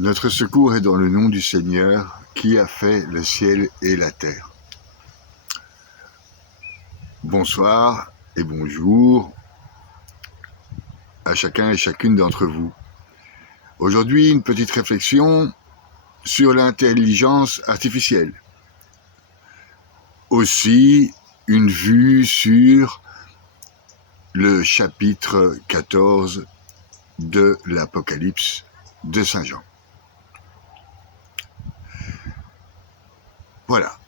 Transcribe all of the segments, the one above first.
Notre secours est dans le nom du Seigneur qui a fait le ciel et la terre. Bonsoir et bonjour à chacun et chacune d'entre vous. Aujourd'hui, une petite réflexion sur l'intelligence artificielle. Aussi, une vue sur le chapitre 14 de l'Apocalypse de Saint Jean. Voilà.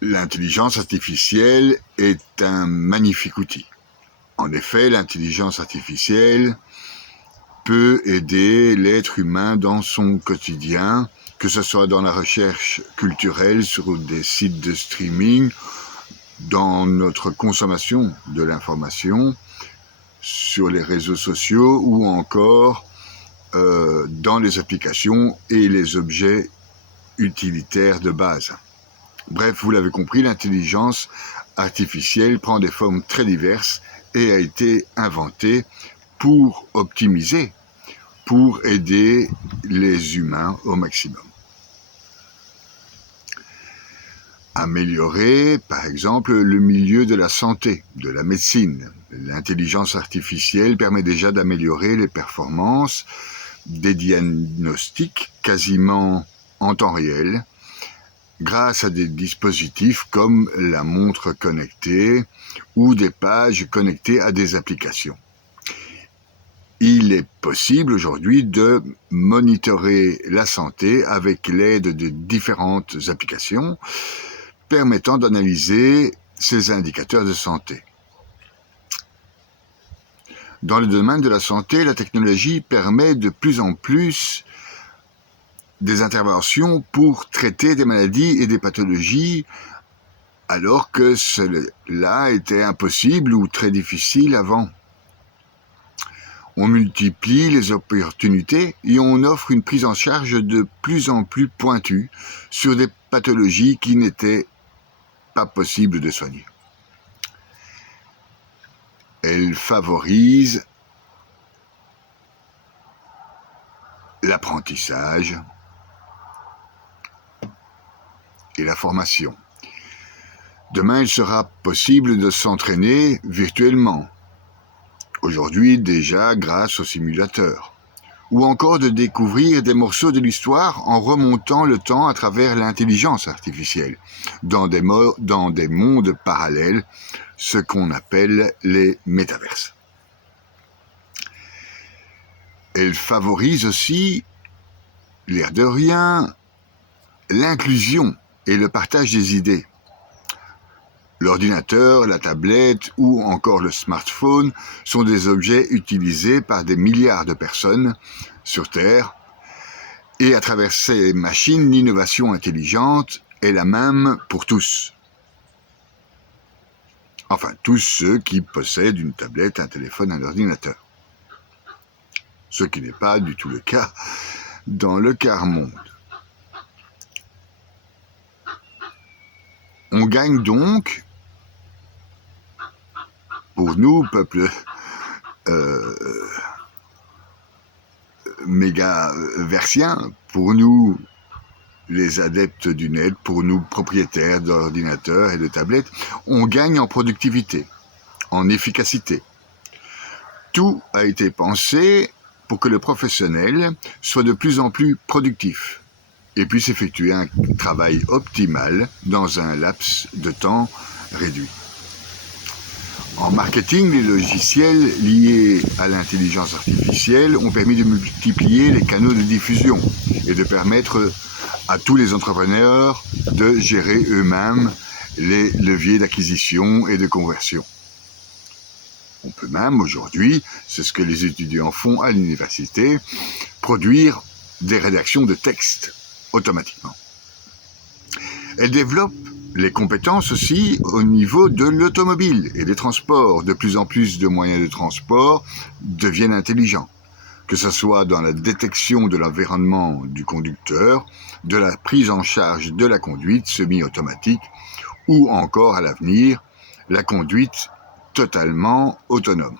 L'intelligence artificielle est un magnifique outil. En effet, l'intelligence artificielle peut aider l'être humain dans son quotidien, que ce soit dans la recherche culturelle sur des sites de streaming, dans notre consommation de l'information, sur les réseaux sociaux ou encore dans les applications et les objets utilitaires de base. Bref, vous l'avez compris, l'intelligence artificielle prend des formes très diverses et a été inventée pour optimiser, pour aider les humains au maximum. Améliorer, par exemple, le milieu de la santé, de la médecine. L'intelligence artificielle permet déjà d'améliorer les performances des diagnostics quasiment en temps réel, grâce à des dispositifs comme la montre connectée ou des pages connectées à des applications. Il est possible aujourd'hui de monitorer la santé avec l'aide de différentes applications permettant d'analyser ces indicateurs de santé. Dans le domaine de la santé, la technologie permet de plus en plus des interventions pour traiter des maladies et des pathologies, alors que cela était impossible ou très difficile avant. On multiplie les opportunités et on offre une prise en charge de plus en plus pointue sur des pathologies qui n'étaient pas possibles de soigner. Elle favorise l'apprentissage et la formation. Demain, il sera possible de s'entraîner virtuellement. Aujourd'hui déjà grâce au simulateur. Ou encore de découvrir des morceaux de l'histoire en remontant le temps à travers l'intelligence artificielle, dans des mondes parallèles, ce qu'on appelle les métaverses. Elle favorise aussi, l'air de rien, l'inclusion et le partage des idées. L'ordinateur, la tablette ou encore le smartphone sont des objets utilisés par des milliards de personnes sur Terre, et à travers ces machines, l'innovation intelligente est la même pour tous. Enfin, tous ceux qui possèdent une tablette, un téléphone, un ordinateur. Ce qui n'est pas du tout le cas dans le quart-monde. On gagne donc, pour nous, peuple méga-versiens, pour nous, les adeptes du net, pour nous, propriétaires d'ordinateurs et de tablettes, on gagne en productivité, en efficacité. Tout a été pensé pour que le professionnel soit de plus en plus productif et puisse effectuer un travail optimal dans un laps de temps réduit. En marketing, les logiciels liés à l'intelligence artificielle ont permis de multiplier les canaux de diffusion et de permettre à tous les entrepreneurs de gérer eux-mêmes les leviers d'acquisition et de conversion. On peut même aujourd'hui, c'est ce que les étudiants font à l'université, produire des rédactions de textes automatiquement. Elle développe les compétences aussi au niveau de l'automobile et des transports. De plus en plus de moyens de transport deviennent intelligents, que ce soit dans la détection de l'environnement du conducteur, de la prise en charge de la conduite semi-automatique ou encore à l'avenir, la conduite totalement autonome.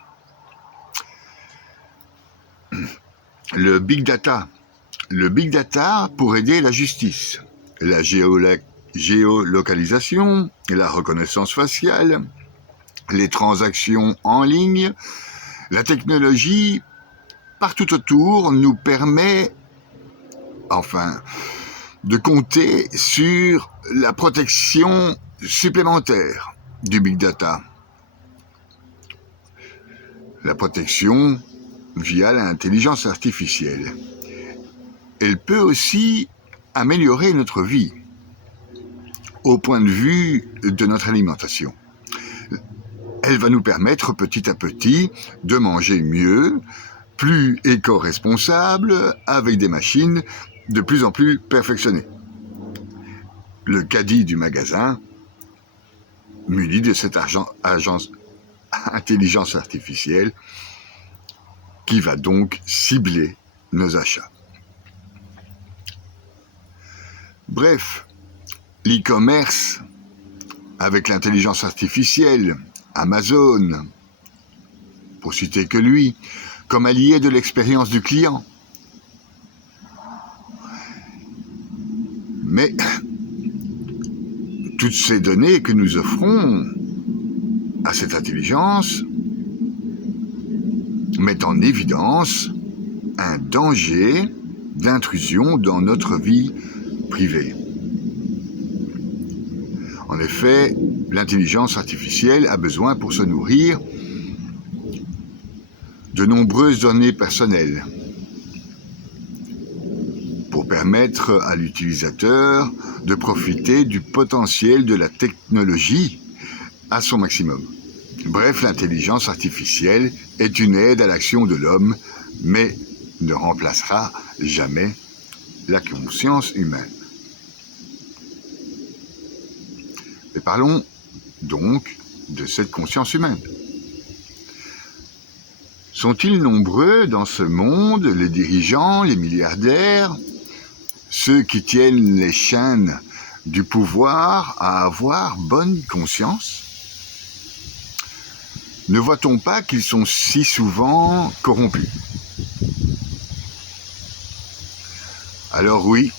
Le big data, Le big data pour aider la justice, la géolocalisation, la reconnaissance faciale, les transactions en ligne, la technologie partout autour nous permet, de compter sur la protection supplémentaire du big data. La protection via l'intelligence artificielle. Elle peut aussi améliorer notre vie au point de vue de notre alimentation. Elle va nous permettre petit à petit de manger mieux, plus éco-responsable, avec des machines de plus en plus perfectionnées. Le caddie du magasin, muni de cette intelligence artificielle, qui va donc cibler nos achats. Bref, l'e-commerce, avec l'intelligence artificielle, Amazon, pour citer que lui, comme allié de l'expérience du client. Mais toutes ces données que nous offrons à cette intelligence mettent en évidence un danger d'intrusion dans notre vie privée. En effet, l'intelligence artificielle a besoin pour se nourrir de nombreuses données personnelles pour permettre à l'utilisateur de profiter du potentiel de la technologie à son maximum. Bref, l'intelligence artificielle est une aide à l'action de l'homme, mais ne remplacera jamais la conscience humaine. Mais parlons donc de cette conscience humaine. Sont-ils nombreux dans ce monde, les dirigeants, les milliardaires, ceux qui tiennent les chaînes du pouvoir, à avoir bonne conscience ? Ne voit-on pas qu'ils sont si souvent corrompus ? Alors oui,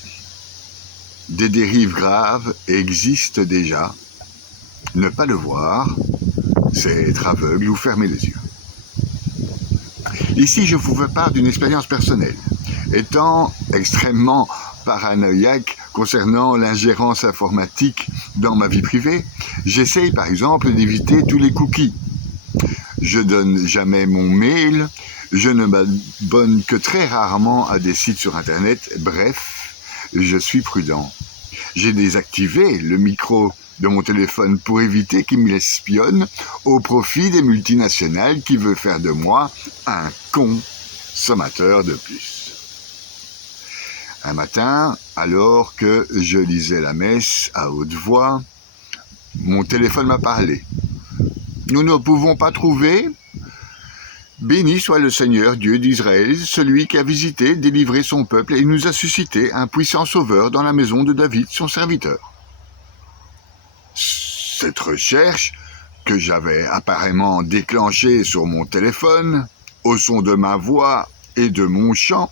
des dérives graves existent déjà. Ne pas le voir, c'est être aveugle ou fermer les yeux. Ici, je vous fais part d'une expérience personnelle. Étant extrêmement paranoïaque concernant l'ingérence informatique dans ma vie privée, j'essaye par exemple d'éviter tous les cookies. Je donne jamais mon mail, je ne m'abonne que très rarement à des sites sur Internet, bref, je suis prudent. J'ai désactivé le micro de mon téléphone pour éviter qu'il me espionne au profit des multinationales qui veulent faire de moi un consommateur de plus. Un matin, alors que je lisais la messe à haute voix, mon téléphone m'a parlé. Nous ne pouvons pas trouver. Béni soit le Seigneur Dieu d'Israël, celui qui a visité, délivré son peuple et nous a suscité un puissant sauveur dans la maison de David, son serviteur. Cette recherche, que j'avais apparemment déclenchée sur mon téléphone, au son de ma voix et de mon chant,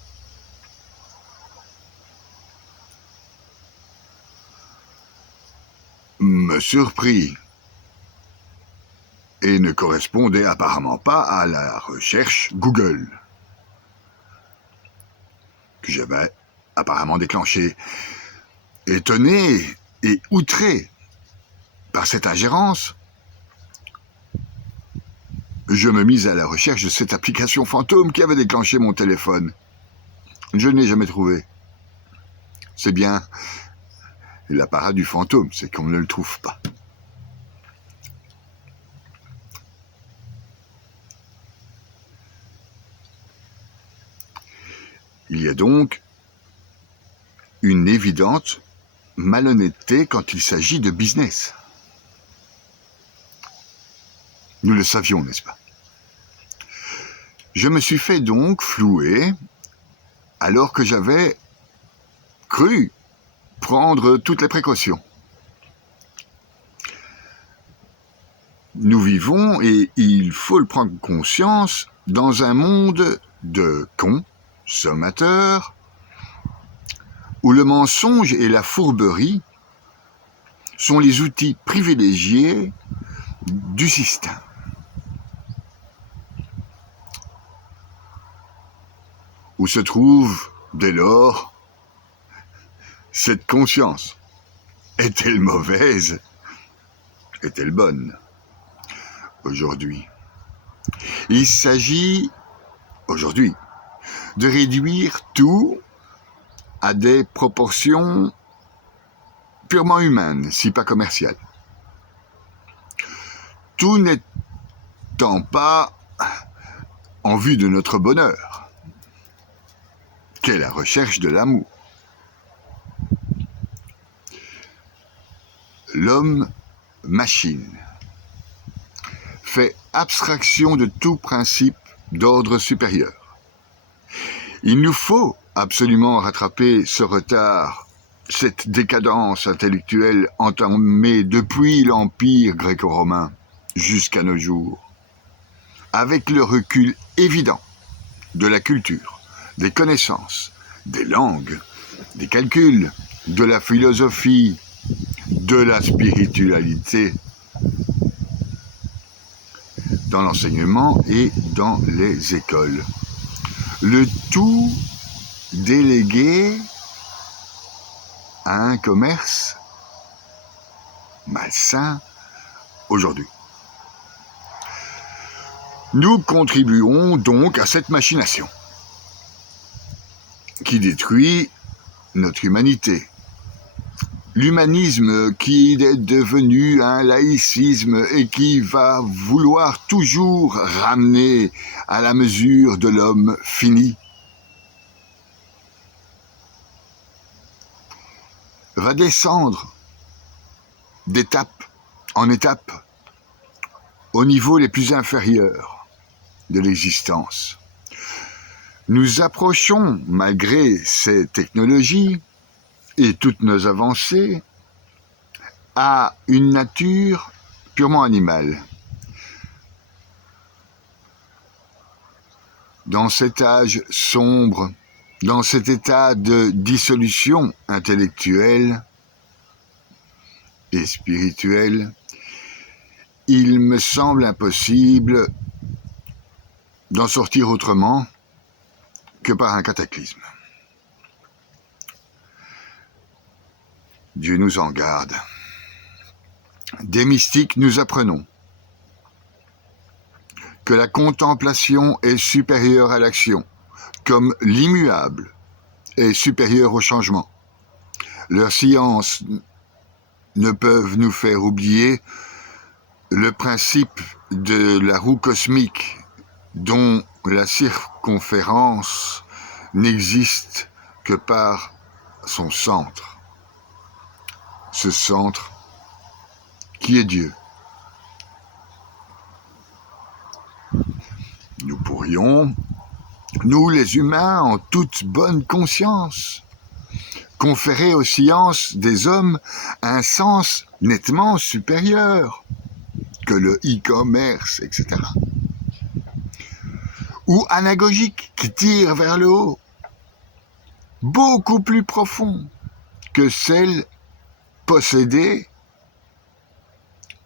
me surprit et ne correspondait apparemment pas à la recherche Google que j'avais apparemment déclenchée. Étonné et outré par cette ingérence, je me mis à la recherche de cette application fantôme qui avait déclenché mon téléphone. Je ne l'ai jamais trouvée. C'est bien l'apparat du fantôme, c'est qu'on ne le trouve pas. Il y a donc une évidente malhonnêteté quand il s'agit de business. Nous le savions, n'est-ce pas? Je me suis fait donc flouer alors que j'avais cru prendre toutes les précautions. Nous vivons, et il faut le prendre conscience, dans un monde de consommateurs où le mensonge et la fourberie sont les outils privilégiés du système. Où se trouve, dès lors, cette conscience? Est-elle mauvaise? Est-elle bonne? Aujourd'hui, il s'agit, aujourd'hui, de réduire tout à des proportions purement humaines, si pas commerciales. Tout n'étant pas en vue de notre bonheur, qu'est la recherche de l'amour. L'homme-machine fait abstraction de tout principe d'ordre supérieur. Il nous faut absolument rattraper ce retard, cette décadence intellectuelle entamée depuis l'Empire gréco-romain jusqu'à nos jours, avec le recul évident de la culture, des connaissances, des langues, des calculs, de la philosophie, de la spiritualité, dans l'enseignement et dans les écoles. Le tout délégué à un commerce malsain aujourd'hui. Nous contribuons donc à cette machination qui détruit notre humanité. L'humanisme qui est devenu un laïcisme et qui va vouloir toujours ramener à la mesure de l'homme fini, va descendre d'étape en étape au niveau les plus inférieurs de l'existence. Nous approchons, malgré ces technologies et toutes nos avancées, à une nature purement animale. Dans cet âge sombre, dans cet état de dissolution intellectuelle et spirituelle, il me semble impossible d'en sortir autrement que par un cataclysme. Dieu nous en garde. Des mystiques, nous apprenons que la contemplation est supérieure à l'action, comme l'immuable est supérieur au changement. Leurs sciences ne peuvent nous faire oublier le principe de la roue cosmique dont la circonférence n'existe que par son centre. Ce centre qui est Dieu. Nous pourrions, nous les humains, en toute bonne conscience, conférer aux sciences des hommes un sens nettement supérieur que le e-commerce, etc. Ou anagogique, qui tire vers le haut, beaucoup plus profond que celle possédée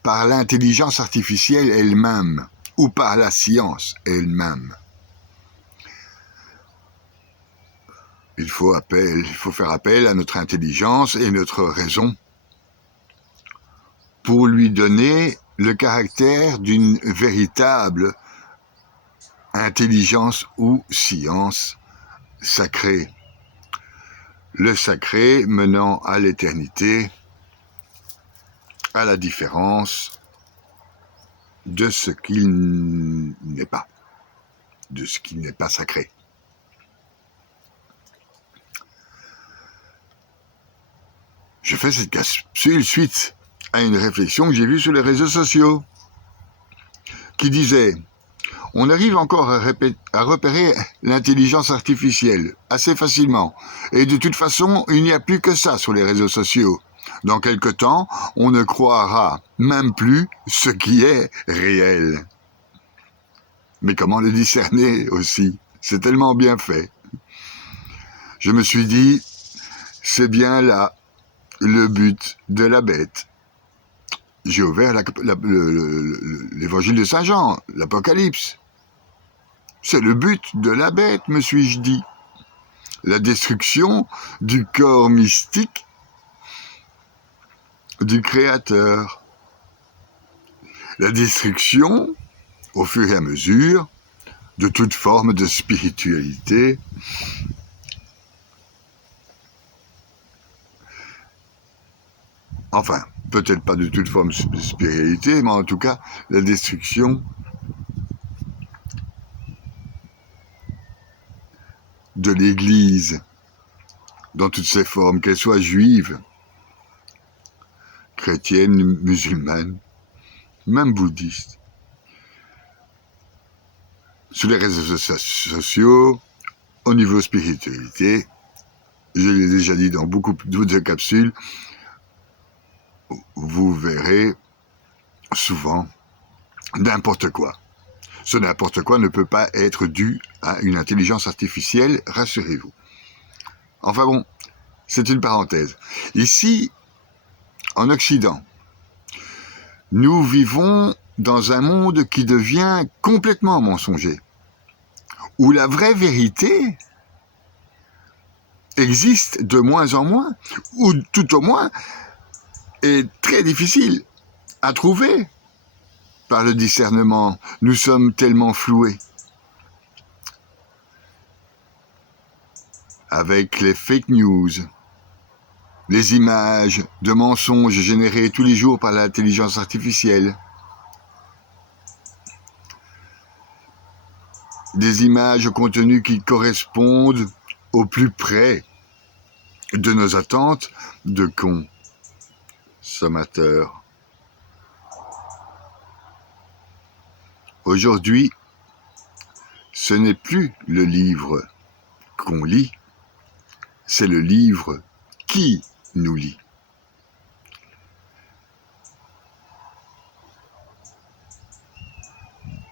par l'intelligence artificielle elle-même, ou par la science elle-même. Il faut faire appel à notre intelligence et notre raison pour lui donner le caractère d'une véritable intelligence ou science sacrée. Le sacré menant à l'éternité, à la différence de ce qu'il n'est pas, de ce qui n'est pas sacré. Je fais cette capsule suite à une réflexion que j'ai vue sur les réseaux sociaux qui disait: on arrive encore à repérer l'intelligence artificielle assez facilement, et de toute façon, il n'y a plus que ça sur les réseaux sociaux. Dans quelque temps, on ne croira même plus ce qui est réel. Mais comment le discerner aussi? C'est tellement bien fait. Je me suis dit, C'est bien là le but de la bête. J'ai ouvert l'évangile de Saint Jean, l'Apocalypse. C'est le but de la bête, me suis-je dit. La destruction du corps mystique du Créateur. La destruction, au fur et à mesure, de toute forme de spiritualité. Enfin, peut-être pas de toute forme de spiritualité, mais en tout cas, la destruction de l'Église, dans toutes ses formes, qu'elle soit juive, chrétienne, musulmane, même bouddhiste. Sur les réseaux sociaux, au niveau spiritualité, je l'ai déjà dit dans beaucoup d'autres capsules, vous verrez souvent n'importe quoi. Ce n'importe quoi ne peut pas être dû à une intelligence artificielle, rassurez-vous. Enfin bon, c'est une parenthèse. Ici, en Occident, nous vivons dans un monde qui devient complètement mensonger, où la vraie vérité existe de moins en moins, ou tout au moins est très difficile à trouver par le discernement. Nous sommes tellement floués. Avec les fake news, les images de mensonges générés tous les jours par l'intelligence artificielle, des images au contenu qui correspondent au plus près de nos attentes de consommateurs. Aujourd'hui, ce n'est plus le livre qu'on lit, c'est le livre qui nous lit.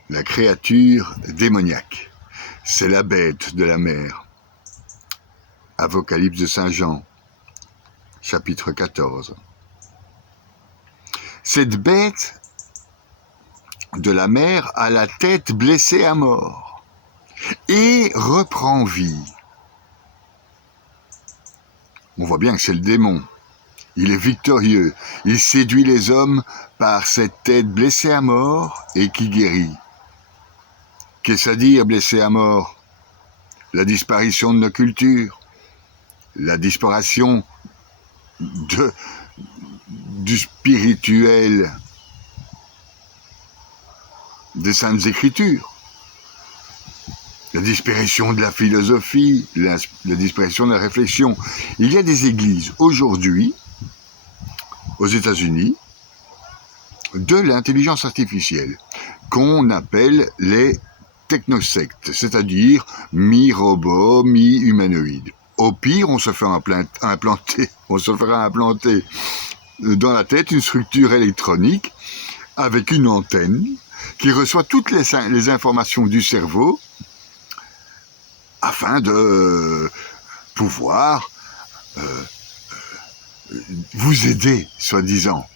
La créature démoniaque, c'est la bête de la mer. Apocalypse de Saint Jean, chapitre 14. Cette bête de la mer a la tête blessée à mort et reprend vie. On voit bien que c'est le démon. Il est victorieux. Il séduit les hommes par cette tête blessée à mort et qui guérit. Qu'est-ce à dire blessé à mort? La disparition de nos cultures, la disparition du spirituel des Saintes Écritures, la disparition de la philosophie, la disparition de la réflexion. Il y a des églises aujourd'hui, aux États-Unis, de l'intelligence artificielle, qu'on appelle les technosectes, c'est-à-dire mi-robots, mi-humanoïdes. Au pire, on se fera implanter dans la tête une structure électronique avec une antenne qui reçoit toutes les informations du cerveau afin de pouvoir vous aider, soi-disant.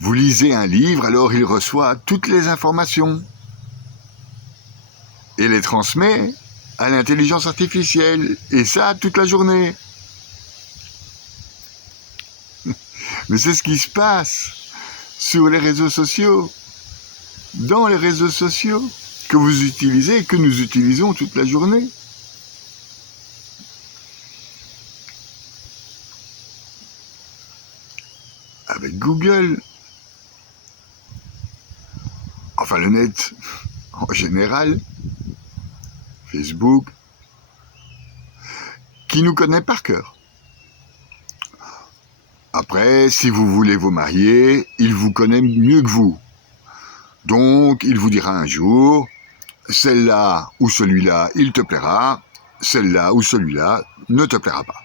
Vous lisez un livre, alors il reçoit toutes les informations et les transmet à l'intelligence artificielle, et ça toute la journée. Mais c'est ce qui se passe sur les réseaux sociaux, dans les réseaux sociaux, que vous utilisez et que nous utilisons toute la journée. Avec Google, enfin le net en général, Facebook, qui nous connaît par cœur. Après, si vous voulez vous marier, il vous connaît mieux que vous. Donc, il vous dira un jour, celle-là ou celui-là, il te plaira, celle-là ou celui-là ne te plaira pas.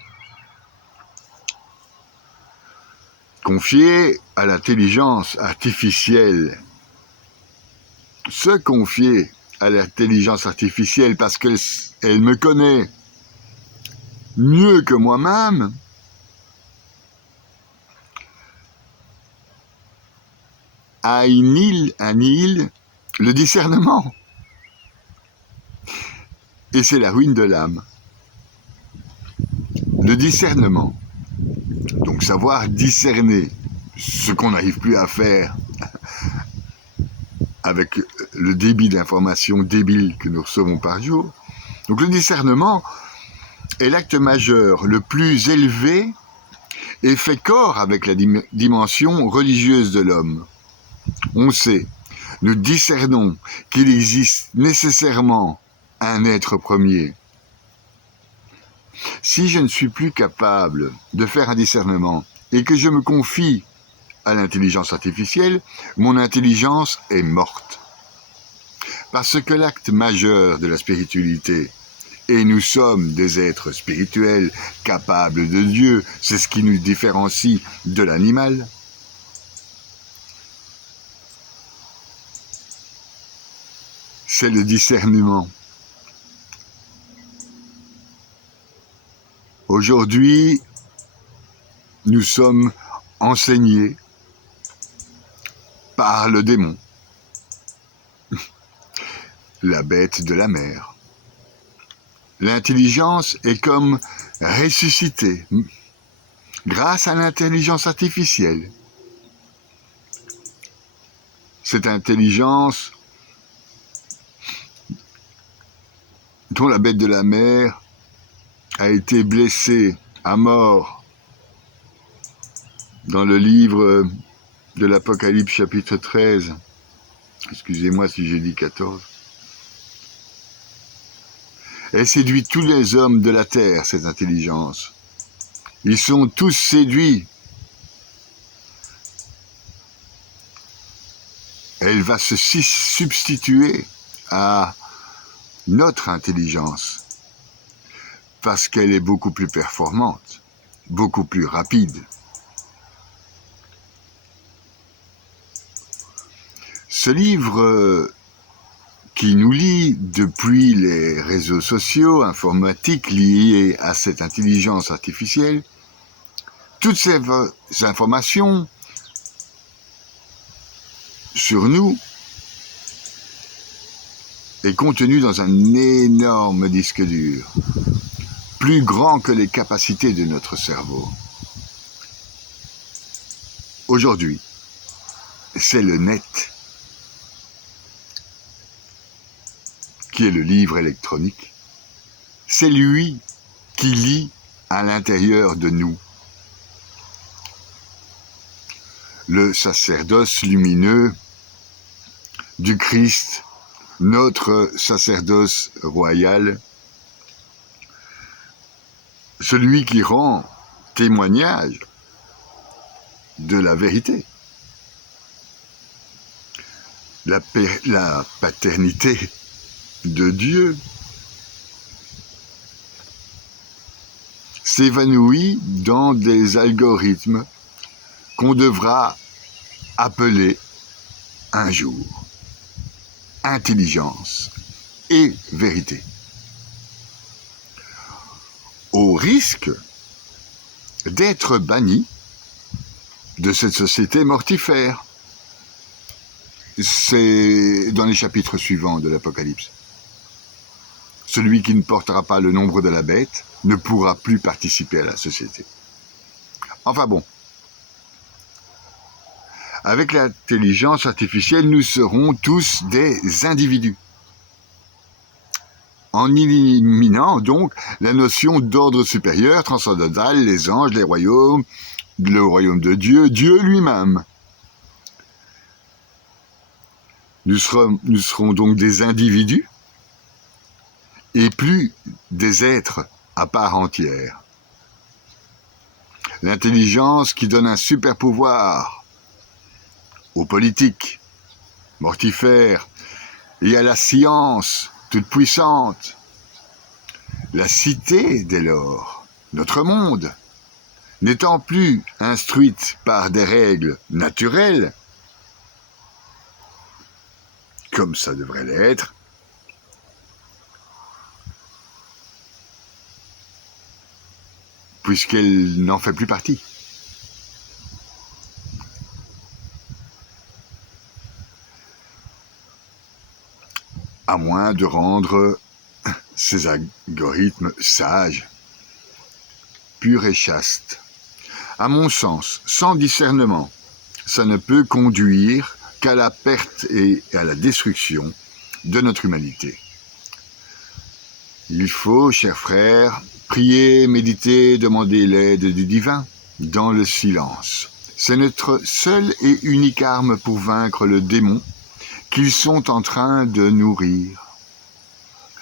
Confier à l'intelligence artificielle, se confier à l'intelligence artificielle parce qu'elle me connaît mieux que moi-même, annihile le discernement. Et c'est la ruine de l'âme. Le discernement. Donc savoir discerner ce qu'on n'arrive plus à faire avec le débit d'informations débiles que nous recevons par jour. Donc le discernement est l'acte majeur le plus élevé et fait corps avec la dimension religieuse de l'homme. On sait, nous discernons qu'il existe nécessairement un être premier. Si je ne suis plus capable de faire un discernement et que je me confie à l'intelligence artificielle, mon intelligence est morte. Parce que l'acte majeur de la spiritualité, et nous sommes des êtres spirituels capables de Dieu, c'est ce qui nous différencie de l'animal, c'est le discernement. Aujourd'hui, nous sommes enseignés par le démon, la bête de la mer. L'intelligence est comme ressuscitée grâce à l'intelligence artificielle. Cette intelligence dont la bête de la mer a été blessée à mort dans le livre de l'Apocalypse chapitre 13. Excusez-moi si j'ai dit 14. Elle séduit tous les hommes de la terre, cette intelligence. Ils sont tous séduits. Elle va se substituer à notre intelligence parce qu'elle est beaucoup plus performante, beaucoup plus rapide. Ce livre qui nous lie depuis les réseaux sociaux, informatiques liés à cette intelligence artificielle, toutes ces informations sur nous est contenues dans un énorme disque dur, plus grand que les capacités de notre cerveau. Aujourd'hui, c'est le net qui est le livre électronique. C'est lui qui lit à l'intérieur de nous. Le sacerdoce lumineux du Christ, notre sacerdoce royal, celui qui rend témoignage de la vérité, la paternité de Dieu, s'évanouit dans des algorithmes qu'on devra appeler un jour intelligence et vérité, au risque d'être banni de cette société mortifère. C'est dans les chapitres suivants de l'Apocalypse. Celui qui ne portera pas le nombre de la bête ne pourra plus participer à la société. Enfin bon, avec l'intelligence artificielle, nous serons tous des individus. En éliminant donc la notion d'ordre supérieur, transcendantal, les anges, les royaumes, le royaume de Dieu, Dieu lui-même. Nous serons donc des individus et plus des êtres à part entière. L'intelligence qui donne un super pouvoir aux politiques mortifères et à la science toute puissante. La cité, dès lors, notre monde, n'étant plus instruite par des règles naturelles, comme ça devrait l'être, puisqu'elle n'en fait plus partie. À moins de rendre ces algorithmes sages, purs et chastes. À mon sens, sans discernement, ça ne peut conduire qu'à la perte et à la destruction de notre humanité. Il faut, chers frères, prier, méditer, demander l'aide du divin dans le silence. C'est notre seule et unique arme pour vaincre le démon qu'ils sont en train de nourrir.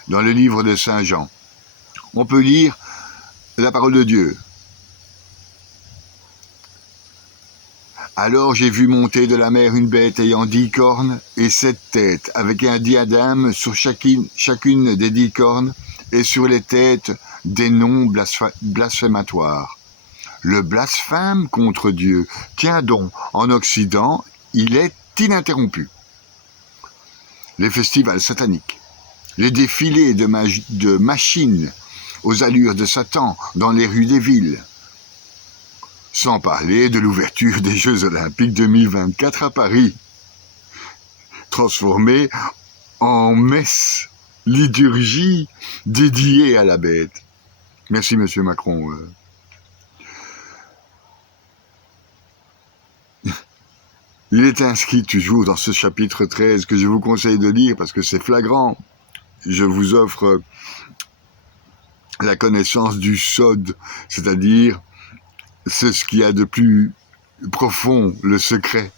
Dans le livre de Saint Jean, on peut lire la parole de Dieu. Alors j'ai vu monter de la mer une bête ayant 10 cornes et 7 têtes, avec un diadème sur chacune des 10 cornes et sur les têtes des noms blasphématoires. Le blasphème contre Dieu. Tiens donc, en Occident, il est ininterrompu. Les festivals sataniques, les défilés de machines aux allures de Satan dans les rues des villes, sans parler de l'ouverture des Jeux Olympiques 2024 à Paris, transformée en messe, liturgie dédiée à la bête. Merci, Monsieur Macron. Il est inscrit toujours dans ce chapitre 13 que je vous conseille de lire parce que c'est flagrant. Je vous offre la connaissance du Sod, c'est-à-dire c'est ce qu'il y a de plus profond, le secret.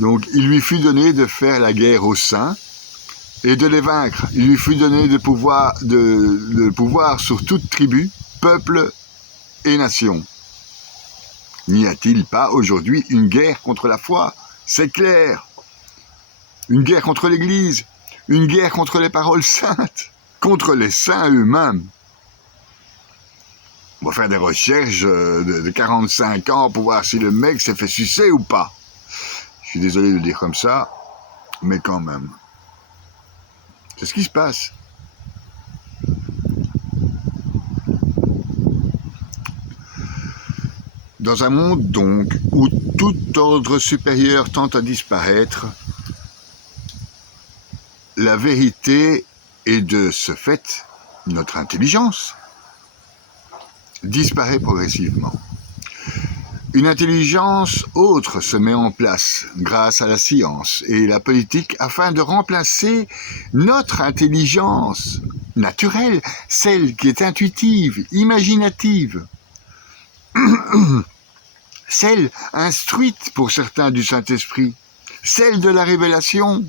Donc, il lui fut donné de faire la guerre aux saints et de les vaincre. Il lui fut donné le pouvoir sur toute tribu, peuple et nation. N'y a-t-il pas aujourd'hui une guerre contre la foi? C'est clair. Une guerre contre l'Église, une guerre contre les paroles saintes, contre les saints eux-mêmes. On va faire des recherches de 45 ans pour voir si le mec s'est fait sucer ou pas. Je suis désolé de le dire comme ça, mais quand même. C'est ce qui se passe. Dans un monde donc où tout ordre supérieur tend à disparaître, la vérité et de ce fait notre intelligence disparaît progressivement. Une intelligence autre se met en place grâce à la science et la politique afin de remplacer notre intelligence naturelle, celle qui est intuitive, imaginative, celle instruite pour certains du Saint-Esprit, celle de la révélation.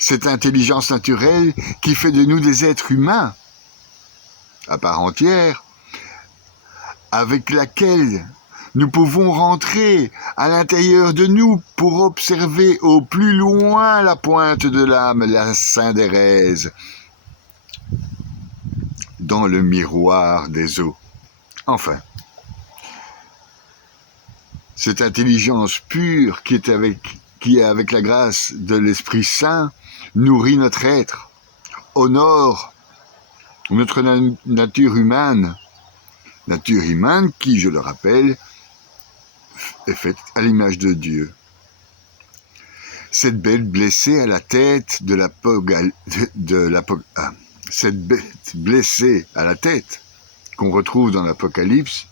Cette intelligence naturelle qui fait de nous des êtres humains à part entière, avec laquelle nous pouvons rentrer à l'intérieur de nous pour observer au plus loin la pointe de l'âme, la Sainte-Thérèse, dans le miroir des eaux. Enfin, cette intelligence pure qui est avec la grâce de l'Esprit Saint, nourrit notre être, honore notre nature humaine qui, je le rappelle, est faite à l'image de Dieu. Cette bête blessée à la tête cette bête blessée à la tête qu'on retrouve dans l'Apocalypse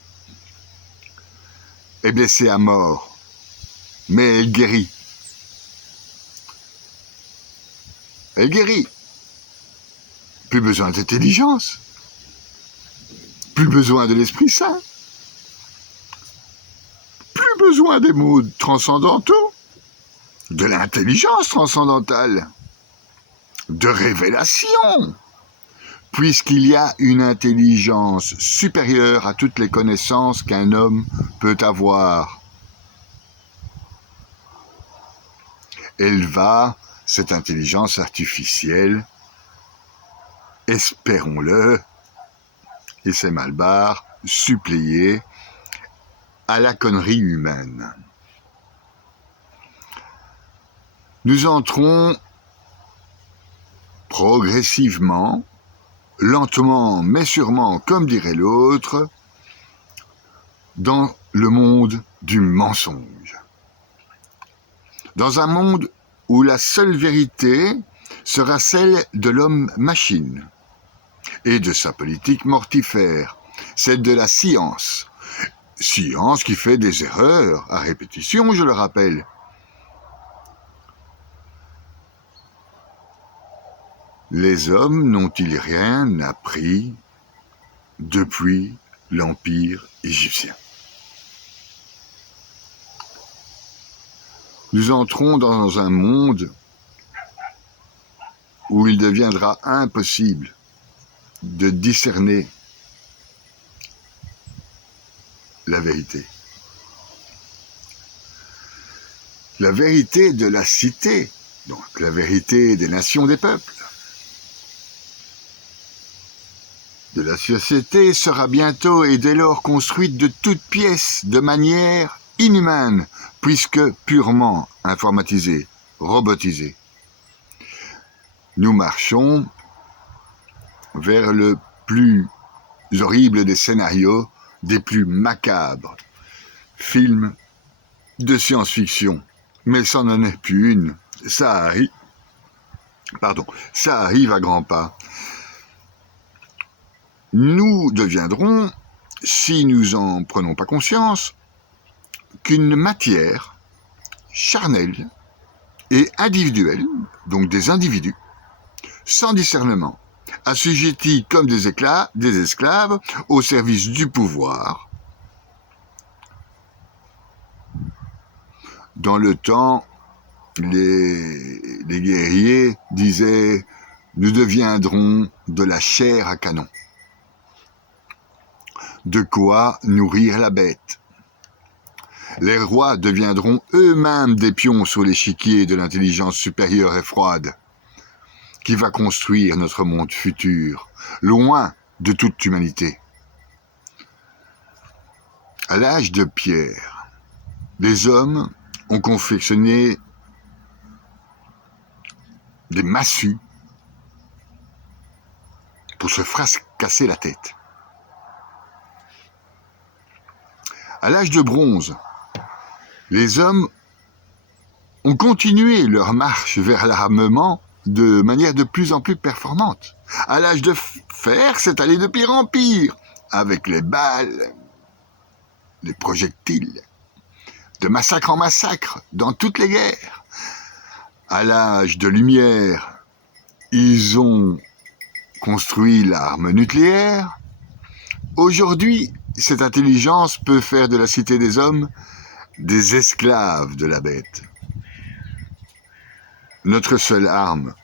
est blessée à mort, mais elle guérit. Elle guérit. Plus besoin d'intelligence. Plus besoin de l'Esprit Saint. Plus besoin des mots transcendantaux. De l'intelligence transcendantale. De révélation. Puisqu'il y a une intelligence supérieure à toutes les connaissances qu'un homme peut avoir. Elle va, cette intelligence artificielle, espérons-le, et c'est mal barre, suppléer à la connerie humaine. Nous entrons progressivement lentement mais sûrement, comme dirait l'autre, dans le monde du mensonge. Dans un monde où la seule vérité sera celle de l'homme-machine et de sa politique mortifère, celle de la science. Science qui fait des erreurs à répétition, je le rappelle. Les hommes n'ont-ils rien appris depuis l'Empire égyptien? Nous entrons dans un monde où il deviendra impossible de discerner la vérité. La vérité de la cité, donc la vérité des nations, des peuples, de la société sera bientôt et dès lors construite de toutes pièces de manière inhumaine, puisque purement informatisée, robotisée. Nous marchons vers le plus horrible des scénarios, des plus macabres films de science-fiction. Mais ça n'en est plus une. Ça arrive à grands pas. Nous deviendrons, si nous en prenons pas conscience, qu'une matière charnelle et individuelle, donc des individus, sans discernement, assujettis comme des esclaves au service du pouvoir. Dans le temps, les guerriers disaient « Nous deviendrons de la chair à canon ». De quoi nourrir la bête. Les rois deviendront eux-mêmes des pions sur l'échiquier de l'intelligence supérieure et froide, qui va construire notre monde futur, loin de toute humanité. À l'âge de pierre, les hommes ont confectionné des massues pour se fracasser la tête. À l'âge de bronze, les hommes ont continué leur marche vers l'armement de manière de plus en plus performante. À l'âge de fer, c'est allé de pire en pire, avec les balles, les projectiles, de massacre en massacre, dans toutes les guerres. À l'âge de lumière, ils ont construit l'arme nucléaire. Aujourd'hui, cette intelligence peut faire de la cité des hommes des esclaves de la bête. Notre seule arme,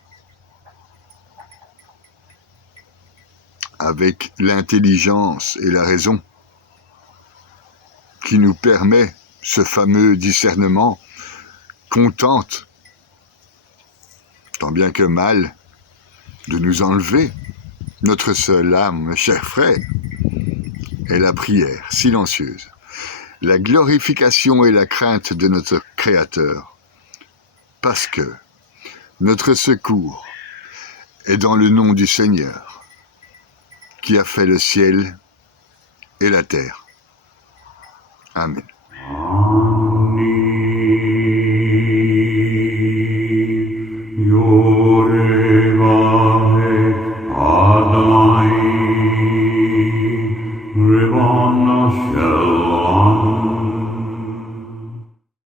avec l'intelligence et la raison, qui nous permet ce fameux discernement, contente, tant bien que mal, de nous enlever. Notre seule arme, chers frères, est la prière silencieuse, la glorification et la crainte de notre Créateur, parce que notre secours est dans le nom du Seigneur, qui a fait le ciel et la terre. Amen. Yoreva Adonai